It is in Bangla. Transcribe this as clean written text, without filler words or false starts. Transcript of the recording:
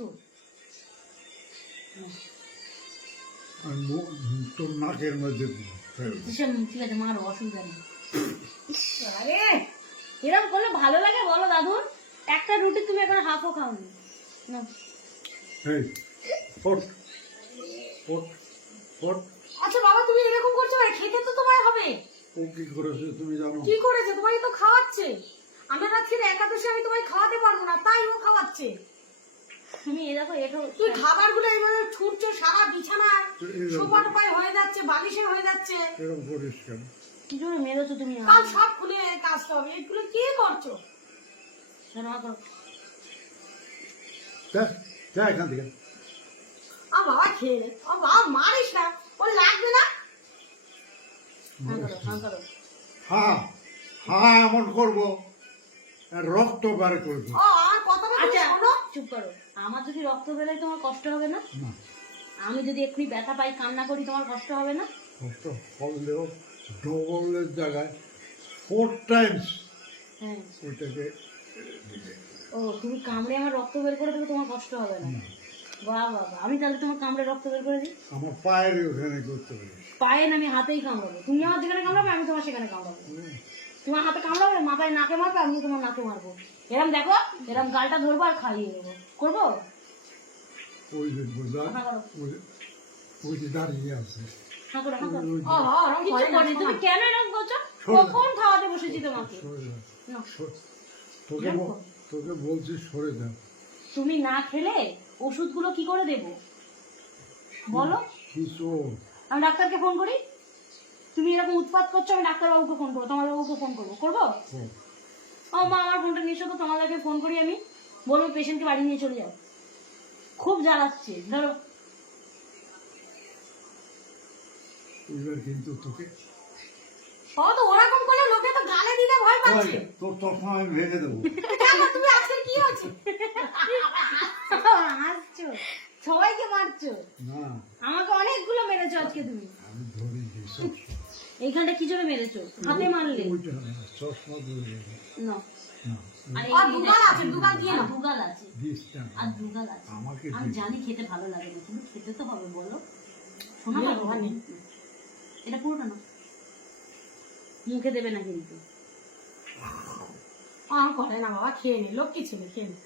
চোর। তোর নাকের মধ্যে ঠিক আছে মারো, অসুবিধা নেই। এরকম করলে ভালো লাগে বলো দাদুর? একটা রুটি তুমি এখন হাফও খাওনি। আচ্ছা বাবা তুমি এরকম করছো না, খেতে তো তোমার হবে। ও কি করেছে তুমি জানো? কি করেছে? তোমাকে তো খাওয়াচ্ছে। আমি রাত্রিরে একাদশী আমি তোমায় খাওয়াতে পারবো না, তাই ও খাওয়াচ্ছে। তুমি এ দেখো এটা তুই খাবারগুলো এইভাবে ছুটছো, সারা বিছানা সোফার পায়ে হয়ে যাচ্ছে, বালিশের হয়ে যাচ্ছে। এরকম করিস কেন? কি জন্য মেরেছো তুমি? কাল সব খুলে কাজটা হবে। এগুলো কি করছো? যা এখান থেকে। বাবা খেয়ে বাবা মারিস না, ও লাগবে না। হ্যাঁ হ্যাঁ এমন করবো, রক্ত বার করবো। আচ্ছা চুপ করো। আমার যদি রক্ত বেরোয় তোমার কষ্ট হবে না? আমি যদি এক্ষুনি ব্যথা পাই, কান্না করি, তোমার কষ্ট হবে না? কষ্ট হলেও ডবলের জায়গায় 4 টাইমস ওইটাকে। ও তুমি কামড়ে আমার রক্ত বের করে দেবে, তোমার কষ্ট হবে না? বাহ বাবা, আমি তাহলে তোমার কামড়ে রক্ত বের করে দিই। আমার পায়ের ওখানে করতে হবে। পায়ে না, আমি হাতেই কামড়াবো। তুমি আমার যেখানে কামড়াবে আমি তোমার সেখানে কামড়াবো। তোমার হাতে কামড়াবে, মাথায় নাকে মারবে, আমি তোমার নাকে মারবো। এরম দেখো, এরম গালটা ধরবো আর খাইয়ে দেবো। করবো? ওই যে ওই যে দাঁড়িয়ে আছে। তুমি কেন এরকম করছো? কখন খাওয়াতে বসেছি তোমাকে? তোকে বলছি সরে যা। তুমি না খেলে ওষুধগুলো কি করে দেবো বলো? আমি ডাক্তারকে ফোন করি? তুমি এরকম উৎপাত করছো, আমি ডাক্তারবাবুকে ফোন করবো, তোমার বাবুকে ফোন করবো। করবো? ও মা আমার ফোনটা নিয়ে এসো তো, তোমাদেরকে ফোন করি আমি, বলবো পেশেন্টকে বাড়ি নিয়ে চলে যাও, খুব জ্বালাচ্ছে। ধরো এবার কিন্তু তোকে ওরকম করলে লোকে তো গালে দিলে ভয় পাচ্ছে। তখন আমি ভেঙে দেবো। তুমি আজকে কি হচ্ছে? হাসছো, সবাইকে মারছো। না আমাকে অনেকগুলো মেরেছো আজকে তুমি। আমি ধরি এইখানটা কি জন্য মেরেছো? হাতে মারলে চশমা ধরে না। আমি জানি খেতে ভালো লাগে না, কিন্তু খেতে তো হবে বলো। শোনা এটা পুরোটা না, মুখে দেবে না কিন্তু। করে না বাবা, খেয়ে নে, লক্ষ্মী ছেলে খেয়ে নে।